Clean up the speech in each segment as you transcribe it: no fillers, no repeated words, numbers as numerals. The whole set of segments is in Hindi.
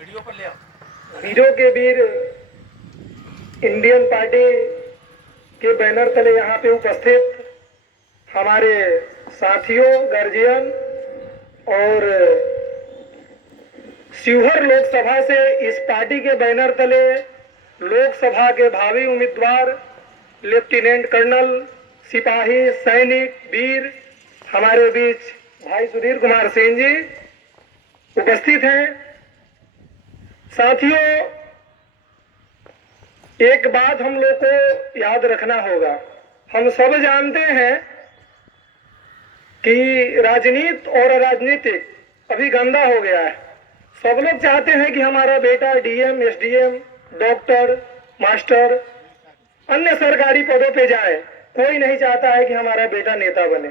वीरों के वीर इंडियन पार्टी के बैनर तले यहाँ पे उपस्थित हमारे साथियों, गार्जियन और शिवहर लोकसभा से इस पार्टी के बैनर तले लोकसभा के भावी उम्मीदवार लेफ्टिनेंट कर्नल, सिपाही, सैनिक, वीर हमारे बीच भाई सुधीर कुमार सिंह जी उपस्थित हैं। साथियों, एक बात हम लोग को याद रखना होगा। हम सब जानते हैं कि राजनीति और राजनीतिक अभी गंदा हो गया है। सब लोग चाहते हैं कि हमारा बेटा डीएम, एसडीएम, डॉक्टर, मास्टर, अन्य सरकारी पदों पे जाए। कोई नहीं चाहता है कि हमारा बेटा नेता बने।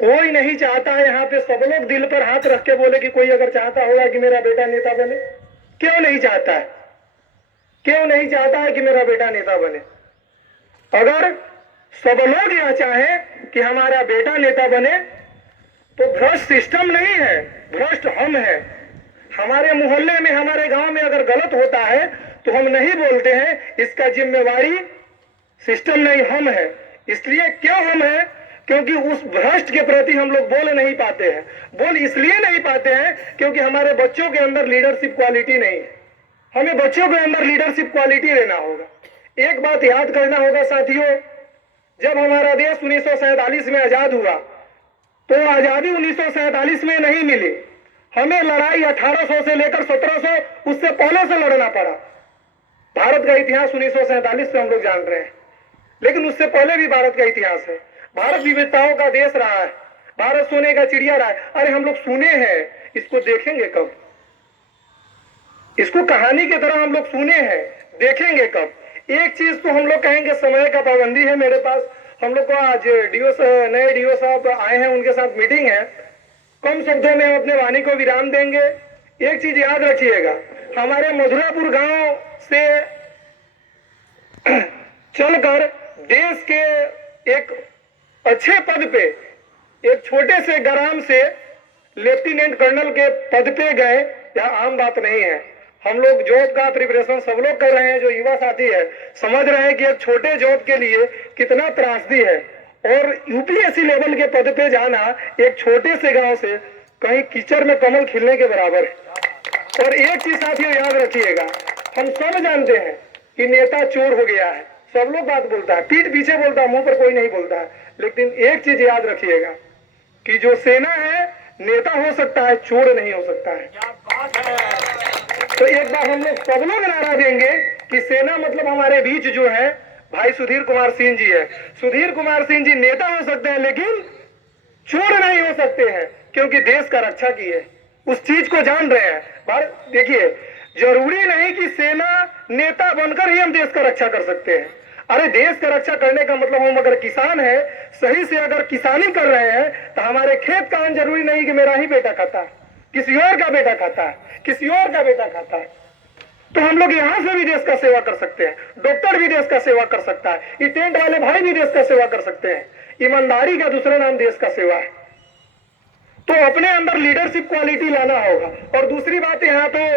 कोई नहीं चाहता है। यहाँ पे सब लोग दिल पर हाथ रख के बोले कि कोई अगर चाहता होगा कि मेरा बेटा नेता बने। क्यों नहीं चाहता है? क्यों नहीं चाहता है कि मेरा बेटा नेता बने? अगर सब लोग यह चाहे कि हमारा बेटा नेता बने तो भ्रष्ट सिस्टम नहीं है, भ्रष्ट हम हैं। हमारे मोहल्ले में, हमारे गांव में अगर गलत होता है तो हम नहीं बोलते हैं, इसका जिम्मेवारी सिस्टम नहीं, हम है। इसलिए क्यों हम है? क्योंकि उस भ्रष्ट के प्रति हम लोग बोल नहीं पाते हैं। बोल इसलिए नहीं पाते हैं क्योंकि हमारे बच्चों के अंदर लीडरशिप क्वालिटी नहीं है। हमें बच्चों के अंदर लीडरशिप क्वालिटी लेना होगा। एक बात याद करना होगा साथियों, जब हमारा देश 1947 में आजाद हुआ तो आजादी 1947 में नहीं मिली। हमें लड़ाई 1800 से लेकर 1700 उससे पहले से लड़ना पड़ा। भारत का इतिहास 1947 से हम लोग जान रहे हैं, लेकिन उससे पहले भी भारत का इतिहास है। भारत विविधताओं का देश रहा है, भारत सोने का चिड़िया रहा है। अरे हम लोग सुने हैं, इसको देखेंगे कब? इसको कहानी की तरह हम लोग सुने हैं, देखेंगे कब? एक चीज तो हम लोग कहेंगे, समय का पाबंदी है मेरे पास। हम लोग को आज नए डीओ साहब आए हैं, उनके साथ मीटिंग है। कम शब्दों में हम अपने वाणी को विराम देंगे। एक चीज याद रखिएगा, हमारे मधुरापुर गांव से चलकर देश के एक अच्छे पद पे, एक छोटे से ग्राम से लेफ्टिनेंट कर्नल के पद पे गए, यह आम बात नहीं है। हम लोग जॉब का प्रिपरेशन सब लोग कर रहे हैं। जो युवा साथी है समझ रहे हैं कि एक छोटे जॉब के लिए कितना त्रासदी है। और यूपीएससी लेवल के पद पे जाना एक छोटे से गांव से कहीं कीचड़ में कमल खिलने के बराबर है। और एक चीज साथियों याद रखिएगा, हम सब जानते हैं कि नेता चोर हो गया है। सब लोग बात बोलता है, पीठ पीछे बोलता है, मुंह पर कोई नहीं बोलता है। लेकिन एक चीज याद रखिएगा कि जो सेना है, नेता हो सकता है, चोर नहीं हो सकता है। तो एक बार हम लोग सब लोग नारा देंगे कि सेना मतलब हमारे बीच जो है भाई सुधीर कुमार सिंह जी है। सुधीर कुमार सिंह जी नेता हो सकते हैं लेकिन चोर नहीं हो सकते हैं, क्योंकि देश का रक्षा की है, उस चीज को जान रहे हैं। देखिए, जरूरी नहीं कि सेना नेता बनकर ही हम देश का रक्षा कर सकते हैं। अरे देश का रक्षा करने का मतलब हम अगर किसान है, सही से अगर किसानी कर रहे हैं तो हमारे खेत का अन्न जरूरी नहीं कि मेरा ही बेटा खाता है, किसी और का बेटा खाता है, किसी और का बेटा खाता है। तो हम लोग यहां से भी देश का सेवा कर सकते हैं। डॉक्टर भी देश का सेवा कर सकता है, ये टेंट वाले भाई भी देश का सेवा कर सकते हैं। ईमानदारी का दूसरा नाम देश का सेवा है। तो अपने अंदर लीडरशिप क्वालिटी लाना होगा। और दूसरी बात यहाँ पे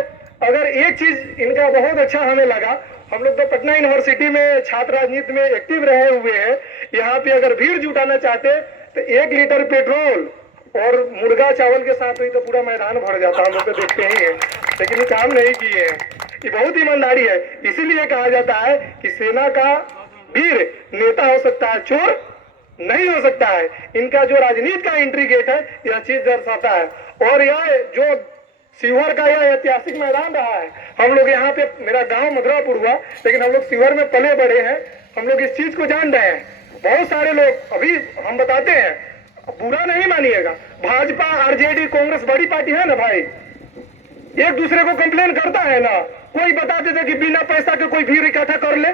अगर एक चीज इनका बहुत अच्छा हमें लगा, हम लोग तो पटना यूनिवर्सिटी में छात्र राजनीति में एक्टिव रहे हुए हैं। यहाँ पे अगर भीड़ जुटाना चाहते तो 1 लीटर पेट्रोल और मुर्गा चावल के साथ हुई तो पूरा मैदान भर जाता। हम लोग तो देखते ही हैं, लेकिन ये काम नहीं किए हैं। ये बहुत ईमानदारी है। इसीलिए कहा जाता है कि सेना का वीर नेता हो सकता है, चोर नहीं हो सकता है। इनका जो राजनीति का एंट्री गेट है, यह चीज दर्शाता है। और यह जो शिवहर का यह ऐतिहासिक मैदान रहा है, हम लोग यहाँ पे, मेरा गांव मधुरापुर हुआ लेकिन हम लोग शिवहर में पले बड़े हैं, हम लोग इस चीज को जान रहे हैं। बहुत सारे लोग अभी हम बताते हैं, बुरा नहीं मानिएगा, भाजपा, आरजेडी, कांग्रेस बड़ी पार्टी है ना भाई, एक दूसरे को कंप्लेन करता है ना। कोई बता देते कि बिना पैसा के कोई भीड़ इकट्ठा कर ले,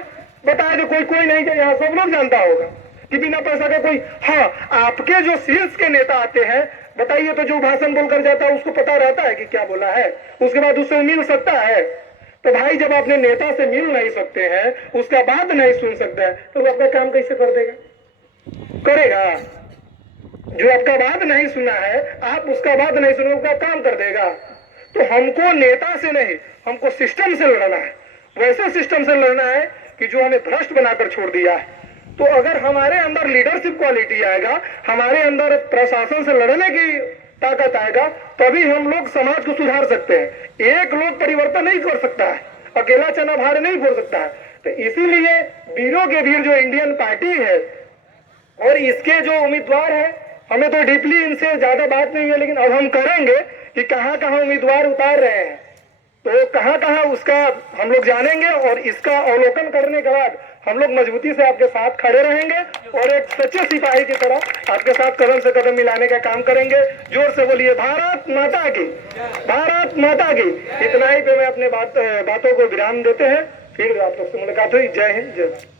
बताए तो कोई नहीं जाए। यहाँ सब लोग जानता होगा कि बिना पैसा का कोई, हाँ आपके जो शीर्ष के नेता आते हैं, बताइए तो जो भाषण बोलकर जाता है उसको पता रहता है कि क्या बोला है, उसके बाद उससे मिल सकता है। तो भाई जब अपने नेता से मिल नहीं सकते हैं, उसका बात नहीं सुन सकते हैं, तो वो अपना काम कैसे कर देगा? करेगा? जो आपका बात नहीं सुना है, आप उसका बात नहीं सुनोगे, उसका काम कर देगा। तो हमको नेता से नहीं, हमको सिस्टम से लड़ना है। वैसे सिस्टम से लड़ना है कि जो हमें भ्रष्ट बनाकर छोड़ दिया है। तो अगर हमारे अंदर लीडरशिप क्वालिटी आएगा, हमारे अंदर प्रशासन से लड़ने की ताकत आएगा, तभी हम लोग समाज को सुधार सकते हैं। एक लोग परिवर्तन नहीं कर सकता है, अकेला चना भार नहीं फोड़ सकता है। तो इसीलिए वीरों के वीर जो इंडियन पार्टी है और इसके जो उम्मीदवार है, हमें तो डीपली इनसे ज्यादा बात नहीं है, लेकिन अब हम करेंगे कि कहां कहां उम्मीदवार उतार रहे हैं, तो कहां कहां उसका हम लोग जानेंगे और इसका अवलोकन करने के बाद हम लोग मजबूती से आपके साथ खड़े रहेंगे और एक सच्चे सिपाही की तरह आपके साथ कदम से कदम मिलाने का काम करेंगे। जोर से बोलिए भारत माता की, भारत माता की। इतना ही पे मैं अपने बातों को विराम देते हैं। फिर आप लोग से मुलाकात हुई। जय हिंद, जय भारत।